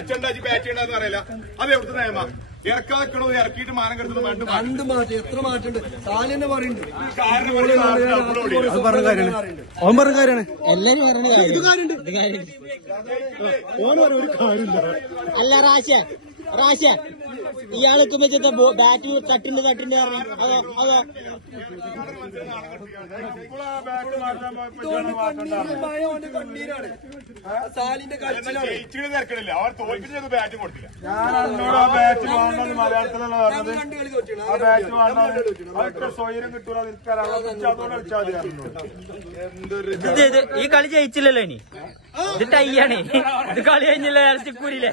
അച്ഛണ്ടാച്ചി ബാറ്റിണ്ടെന്ന് അറിയില്ല അത് എവിടുത്തെ നയമ ഇറക്കാക്കണോ ഇറക്കിയിട്ട് മാനം കെടുത്തുന്നു എത്ര മാറ്റുണ്ട് ഓൻ ഒരു കാര്യം അല്ല റാശ്യ റാശ്യ ഇയാള് എത്തുമ്പോ ചെന്ന ബാറ്റ് തട്ടിന്റെ തട്ടിന്റെ പറഞ്ഞു അതോ അതോ ഈ കളി ജയിച്ചില്ലല്ലോ ഇനി ഇത് ടൈ ആണ് ഇത് കളി കഴിഞ്ഞില്ല ഇറച്ചിക്കൂരില്ലേ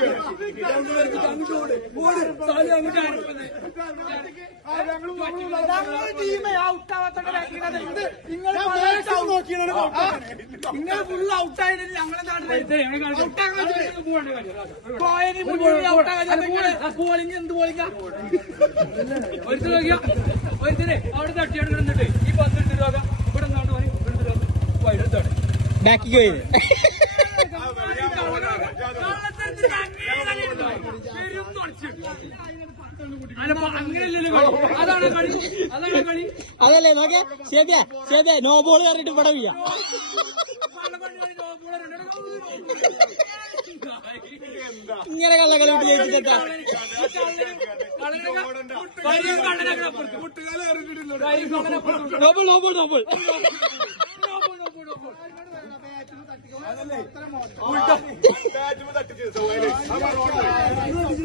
ഔട്ടായിട്ട് ഞങ്ങളെ നാട്ടിലെ ഇത് നിങ്ങൾ ഔട്ടാകാൻ ഒരു ബാക്കി അതല്ലേ നോക്കെ ശേബിയ ശേബിയ നോ ബോൾ കയറിട്ട് പടം ചെയ്യാ ഇങ്ങനെ കള്ളക്കല വിട്ട് ജയിച്ചിട്ടാ നോബിൾ നോബിൾ നോബിൾ ഉൾട്ടാ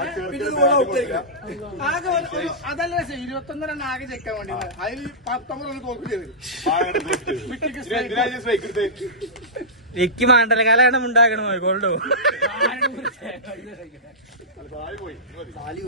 അതല്ലേ ഇരുപത്തി ഒന്നര ആകെ ചെയ്യാൻ വേണ്ടി അതിൽ പത്തൊമ്പത് തോക്ക് ചെയ്ത് എനിക്ക് മാണ്ടല കാലാണ് ഉണ്ടാകണം പോയി